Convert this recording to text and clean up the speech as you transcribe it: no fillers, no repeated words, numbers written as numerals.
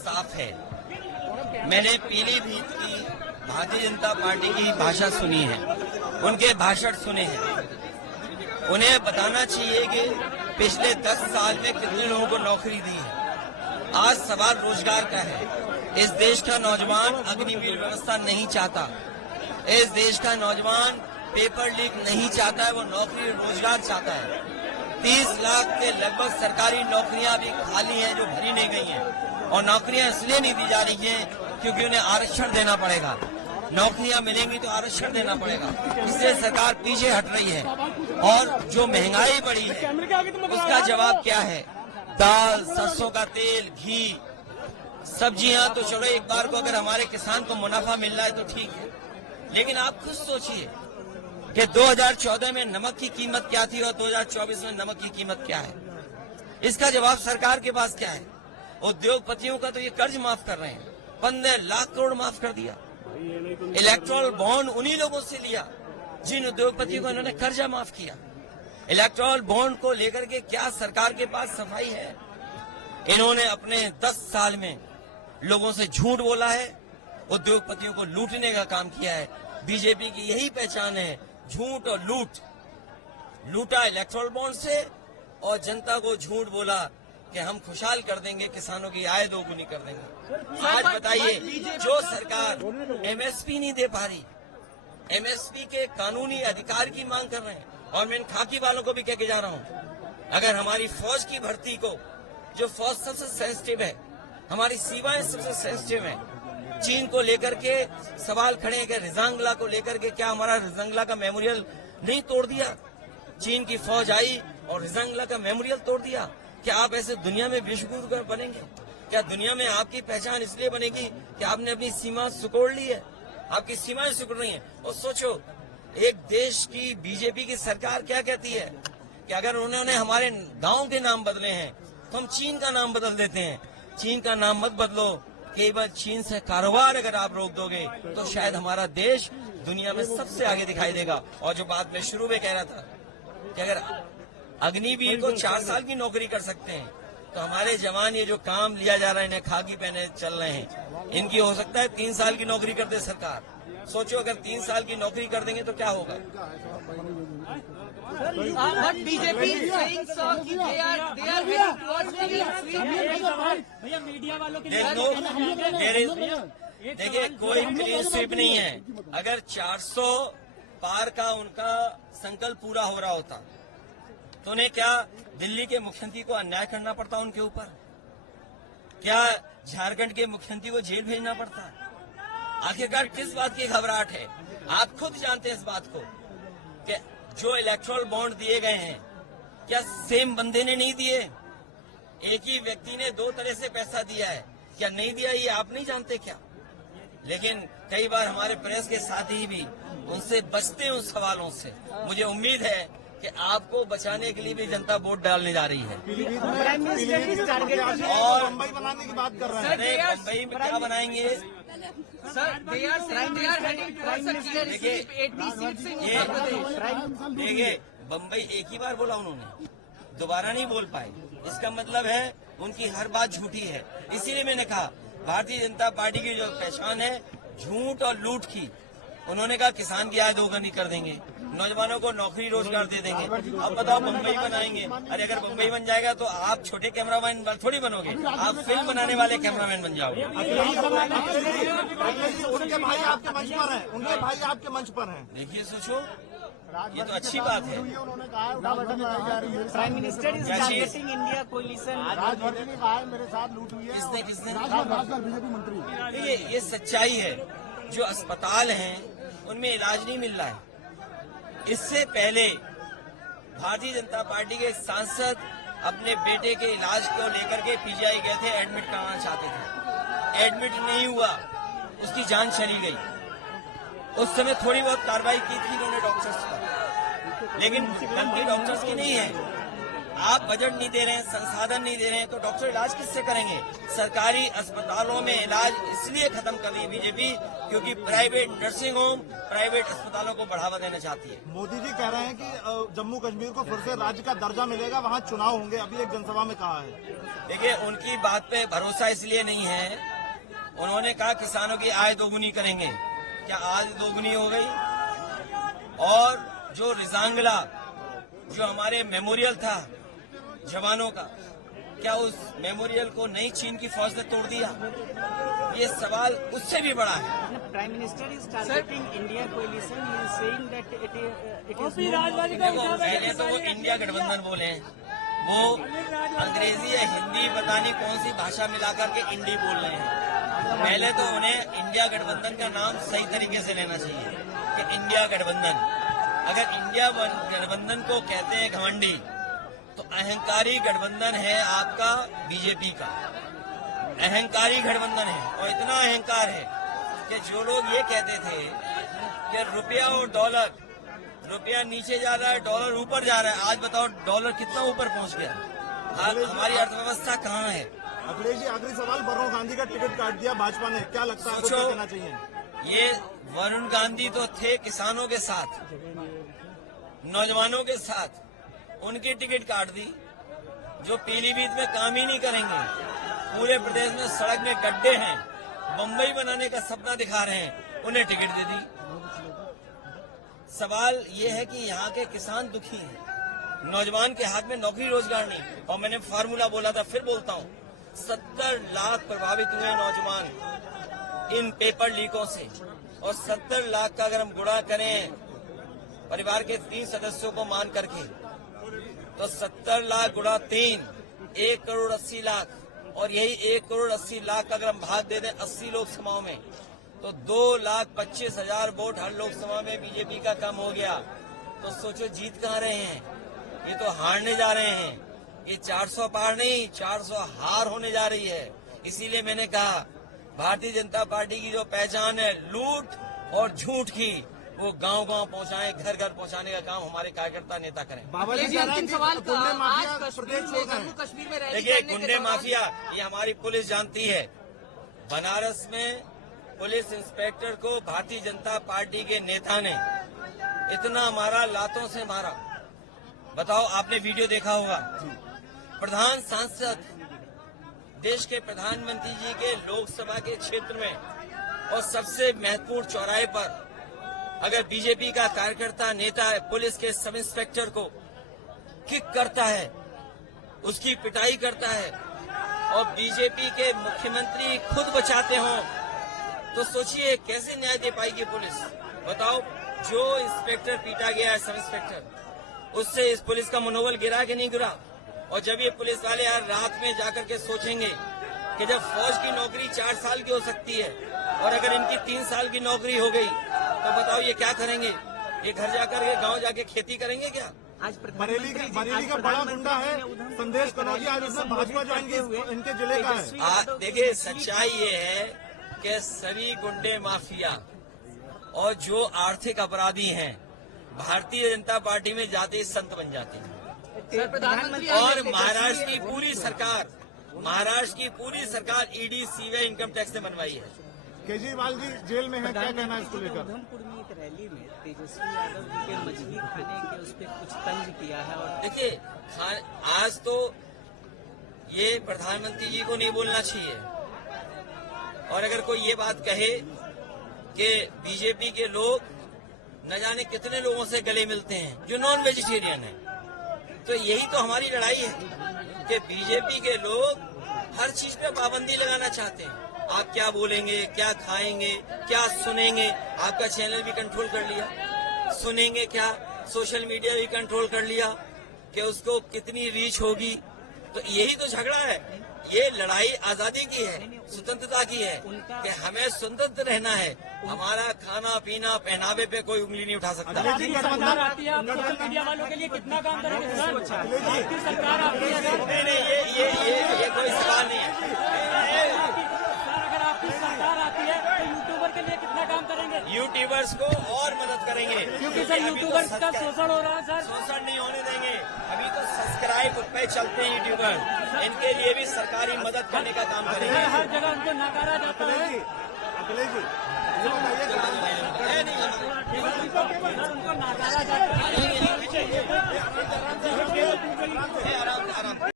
साफ है। मैंने पीलीभीत की भारतीय जनता पार्टी की भाषा सुनी है, उनके भाषण सुने हैं। उन्हें बताना चाहिए कि पिछले 10 साल में कितने लोगों को नौकरी दी है। आज सवाल रोजगार का है। इस देश का नौजवान अग्निवीर व्यवस्था नहीं चाहता। इस देश का नौजवान पेपर लीक नहीं चाहता है, वो नौकरी रोजगार चाहता है। 30 लाख के लगभग सरकारी नौकरियां अभी खाली हैं जो भरी नहीं गई हैं, और नौकरियां इसलिए नहीं दी जा रही हैं क्योंकि उन्हें आरक्षण देना पड़ेगा। नौकरियां मिलेंगी तो आरक्षण देना पड़ेगा, इसलिए सरकार पीछे हट रही है। और जो महंगाई बढ़ी है उसका जवाब क्या है? दाल, सरसों का तेल, घी, सब्जियां तो चलो एक बार को अगर हमारे किसान को मुनाफा मिल रहा है तो ठीक है, लेकिन आप खुद सोचिए कि 2014 में नमक की कीमत क्या थी और 2024 में नमक की कीमत क्या है। इसका जवाब सरकार के पास क्या है? उद्योगपतियों का तो ये कर्ज माफ कर रहे हैं, 15 लाख करोड़ माफ कर दिया। इलेक्ट्रल बॉन्ड उन्हीं लोगों से लिया जिन उद्योगपतियों को इन्होंने कर्जा माफ किया। इलेक्ट्रल बॉन्ड को लेकर के क्या सरकार के पास सफाई है? इन्होंने अपने 10 साल में लोगों से झूठ बोला है, उद्योगपतियों को लूटने का काम किया है। बीजेपी की यही पहचान है, झूठ और लूट। लूटा इलेक्ट्रल बॉन्ड से और जनता को झूठ बोला कि हम खुशहाल कर देंगे, किसानों की आय दोगुनी कर देंगे। आज बताइए, जो सरकार एमएसपी नहीं दे पा रही, एमएसपी के कानूनी अधिकार की मांग कर रहे हैं। और मैं इन खाकी वालों को भी कह के जा रहा हूं, अगर हमारी फौज की भर्ती को, जो फौज सबसे सेंसिटिव है, हमारी सीमाएं सबसे सेंसिटिव है, चीन को लेकर के सवाल खड़े हैं कि रिजांगला को लेकर के क्या हमारा रिजांगला का मेमोरियल नहीं तोड़ दिया? चीन की फौज आई और रिजांगला का मेमोरियल तोड़ दिया। क्या आप ऐसे दुनिया में विश्वगुरु बनेंगे? क्या दुनिया में आपकी पहचान इसलिए बनेगी कि आपने अपनी सीमा सिकोड़ ली है? आपकी सीमाएं सिकुड़ रही हैं। और सोचो, एक देश की बीजेपी की सरकार क्या कहती है कि अगर उन्होंने हमारे गांव के नाम बदले हैं तो हम चीन का नाम बदल देते हैं। चीन का नाम मत बदलो, केवल चीन से कारोबार अगर आप रोक दोगे तो शायद हमारा देश दुनिया में सबसे आगे दिखाई देगा। और जो बात मैं शुरू में कह रहा था कि अगर अग्निवीर को 4 साल की नौकरी कर सकते हैं तो हमारे जवान ये जो काम लिया जा रहा है, इन्हें खाकी पहने चल रहे हैं, इनकी हो सकता है 3 साल की नौकरी कर दे सरकार। सोचो, अगर 3 साल की नौकरी कर देंगे तो क्या होगा? देखिए, कोई क्लीन स्वीप नहीं है। अगर 400 पार का उनका संकल्प पूरा हो रहा होता तो उन्हें क्या दिल्ली के मुख्यमंत्री को अन्याय करना पड़ता उनके ऊपर? क्या झारखंड के मुख्यमंत्री को जेल भेजना पड़ता? आखिरकार किस बात की घबराहट है? आप खुद जानते हैं इस बात को कि जो इलेक्ट्रल बॉन्ड दिए गए हैं, क्या सेम बंदे ने नहीं दिए? एक ही व्यक्ति ने 2 तरह से पैसा दिया है। क्या नहीं दिया ये आप नहीं जानते क्या? लेकिन कई बार हमारे प्रेस के साथी भी उनसे बचते हैं उन सवालों से। मुझे उम्मीद है कि आपको बचाने के लिए भी जनता वोट डालने जा रही है। और बम्बई बनाने की बात कर रहे हैं। अरे बम्बई में क्या बनाएंगे? देखिए, बम्बई एक ही बार बोला उन्होंने, दोबारा नहीं बोल पाए। इसका मतलब है उनकी हर बात झूठी है। इसीलिए मैंने कहा भारतीय जनता पार्टी की जो पहचान है झूठ और लूट की। उन्होंने कहा किसान की आय दोगुनी कर देंगे, नौजवानों को नौकरी रोजगार दे देंगे। अब बताओ बम्बई बनाएंगे। अरे अगर बम्बई बन जाएगा तो आप छोटे कैमरामैन थोड़ी बनोगे, आप फिल्म बनाने वाले कैमरामैन बन जाओगे। उनके भाई आपके मंच पर हैं, उनके भाई आपके मंच पर हैं। देखिए, सोचो, ये तो अच्छी बात है। उन्होंने कहा prime minister is targeting India coalition. Rajbhar ने कहा मेरे साथ लूट हुई है। किसने? बीजेपी मंत्री। देखिए, ये सच्चाई है। जो अस्पताल हैं उनमें इलाज नहीं मिल रहा है। इससे पहले भारतीय जनता पार्टी के सांसद अपने बेटे के इलाज को लेकर के पीजीआई गए थे, एडमिट कराना चाहते थे, एडमिट नहीं हुआ, उसकी जान चली गई। उस समय थोड़ी बहुत कार्रवाई की थी इन्होंने डॉक्टर्स पर, लेकिन गलती डॉक्टर्स की नहीं है। आप बजट नहीं दे रहे हैं, संसाधन नहीं दे रहे हैं, तो डॉक्टर इलाज किससे करेंगे? सरकारी अस्पतालों में इलाज इसलिए खत्म कर रही है बीजेपी क्योंकि प्राइवेट नर्सिंग होम, प्राइवेट अस्पतालों को बढ़ावा देना चाहती है। मोदी जी कह रहे हैं कि जम्मू कश्मीर को फिर से राज्य का दर्जा मिलेगा, वहाँ चुनाव होंगे, अभी एक जनसभा में कहा है। देखिए, उनकी बात पे भरोसा इसलिए नहीं है, उन्होंने कहा किसानों की आय दोगुनी करेंगे। क्या आज दोगुनी हो गई? और जो रिजांगला, जो हमारे मेमोरियल था जवानों का, क्या उस मेमोरियल को नई चीन की फौज ने तोड़ दिया? ये सवाल उससे भी बड़ा है। Prime Minister is targeting India coalition. He is saying that it is देखो, पहले तो वो इंडिया गठबंधन बोले हैं, वो अंग्रेजी या हिंदी पता नहीं कौन सी भाषा मिलाकर के इंडी बोल रहे हैं। पहले तो उन्हें इंडिया गठबंधन का नाम सही तरीके से लेना चाहिए कि इंडिया गठबंधन। अगर इंडिया गठबंधन को कहते हैं घमंडी, तो अहंकारी गठबंधन है आपका बीजेपी का। अहंकारी गठबंधन है, और इतना अहंकार है कि जो लोग ये कहते थे कि रुपया और डॉलर, रुपया नीचे जा रहा है, डॉलर ऊपर जा रहा है, आज बताओ डॉलर कितना ऊपर पहुंच गया? आज हमारी अर्थव्यवस्था कहाँ है? अखिलेश जी, आखिरी सवाल, वरुण गांधी का टिकट काट दिया भाजपा ने, क्या लगता है आपको, क्या कहना चाहिए? ये वरुण गांधी तो थे किसानों के साथ, नौजवानों के साथ, उनकी टिकट काट दी। जो पीलीभीत में काम ही नहीं करेंगे, पूरे प्रदेश में सड़क में गड्ढे हैं, बम्बई बनाने का सपना दिखा रहे हैं, उन्हें टिकट दे दी। सवाल ये है कि यहाँ के किसान दुखी हैं, नौजवान के हाथ में नौकरी रोजगार नहीं। और मैंने फार्मूला बोला था, फिर बोलता हूँ, 70 लाख प्रभावित हुए नौजवान इन पेपर लीकों से, और 70 लाख का अगर हम गुणा करें परिवार के 3 सदस्यों को मान करके, तो 70 लाख गुणा 3, 1 करोड़ 80 लाख, और यही 1 करोड़ 80 लाख का अगर हम भाग दे दें 80 लोकसभाओं में, तो 2,25,000 वोट हर लोकसभा में बीजेपी का कम हो गया। तो सोचो जीत कहाँ रहे हैं? ये तो हारने जा रहे हैं। ये 400 पार नहीं, 400 हार होने जा रही है। इसीलिए मैंने कहा, भारतीय जनता पार्टी की जो पहचान है लूट और झूठ की, वो गांव-गांव पहुंचाएं, घर-घर पहुंचाने का काम हमारे कार्यकर्ता नेता करें। बाबा जी, अंतिम सवाल, गुंडे माफिया प्रदेश में जम्मू कश्मीर में रैली देखिए, करने के गुंडे दौरान- माफिया ये हमारी पुलिस जानती है। बनारस में पुलिस इंस्पेक्टर को भारतीय जनता पार्टी के नेता ने इतना मारा, लातों से मारा। बताओ, आपने वीडियो देखा होगा। प्रधान सांसद, देश के प्रधानमंत्री जी के लोकसभा के क्षेत्र में और सबसे महत्वपूर्ण चौराहे पर अगर बीजेपी का कार्यकर्ता नेता है, पुलिस के सब इंस्पेक्टर को किक करता है, उसकी पिटाई करता है, और बीजेपी के मुख्यमंत्री खुद बचाते हों, तो सोचिए कैसे न्याय दे पाएगी पुलिस? बताओ, जो इंस्पेक्टर पीटा गया है, सब इंस्पेक्टर, उससे इस पुलिस का मनोबल गिरा कि नहीं गिरा? और जब ये पुलिस वाले यार रात में जाकर के सोचेंगे कि जब फौज की नौकरी 4 साल की हो सकती है और अगर इनकी 3 साल की नौकरी हो गई, तो बताओ ये क्या करेंगे? ये घर जाकर के गांव जाके खेती करेंगे क्या? आज बरेली का बड़ा गुंडा है संदेश कनौजी, आज उसने भाजपा ज्वाइन की, इनके जिले का है। देखिए, सच्चाई ये है कि सभी गुंडे माफिया और जो आर्थिक अपराधी हैं भारतीय जनता पार्टी में जाते संत बन जाते हैं। और महाराष्ट्र की पूरी सरकार ईडी, सीबीआई, इनकम टैक्स ने बनवाई है। केजरीवाल जी जेल में है, क्या कहना है इसको लेकर? उधमपुर में एक रैली में तेजस्वी यादव जी के मछली खाने के उस पर कुछ तंज किया है। और देखिए, आज तो ये प्रधानमंत्री जी को नहीं बोलना चाहिए, और अगर कोई ये बात कहे कि बीजेपी के लोग न जाने कितने लोगों से गले मिलते हैं जो नॉन वेजिटेरियन है, तो यही तो हमारी लड़ाई है कि बीजेपी के लोग हर चीज पे पाबंदी लगाना चाहते हैं। आप क्या बोलेंगे, क्या खाएंगे, क्या सुनेंगे, आपका चैनल भी कंट्रोल कर लिया, सुनेंगे क्या, सोशल मीडिया भी कंट्रोल कर लिया कि उसको कितनी रीच होगी। तो यही तो झगड़ा है। ये लड़ाई आजादी की है, स्वतंत्रता की है कि हमें स्वतंत्र रहना है। हमारा खाना पीना पहनावे पे कोई उंगली नहीं उठा सकता। सरकार आती है, आप सोशल मीडिया वालों के लिए कितना काम करेंगे? आपकी सरकार आती है, नहीं, ये कोई सवाल नहीं है। अगर आपकी सरकार आती है तो यूट्यूबर के लिए कितना काम करेंगे? यूट्यूबर्स को और मदद करेंगे, क्योंकि सर यूट्यूबर्स का शोषण हो रहा है। सर शोषण नहीं होने देंगे। अभी तो सब्सक्राइब पे चलते हैं यूट्यूबर, इनके लिए भी सरकारी मदद करने का काम करेंगे। हर जगह उनको नकारा जाता है। अखिलेश जी ये बताइए उनको नकारा जाता है।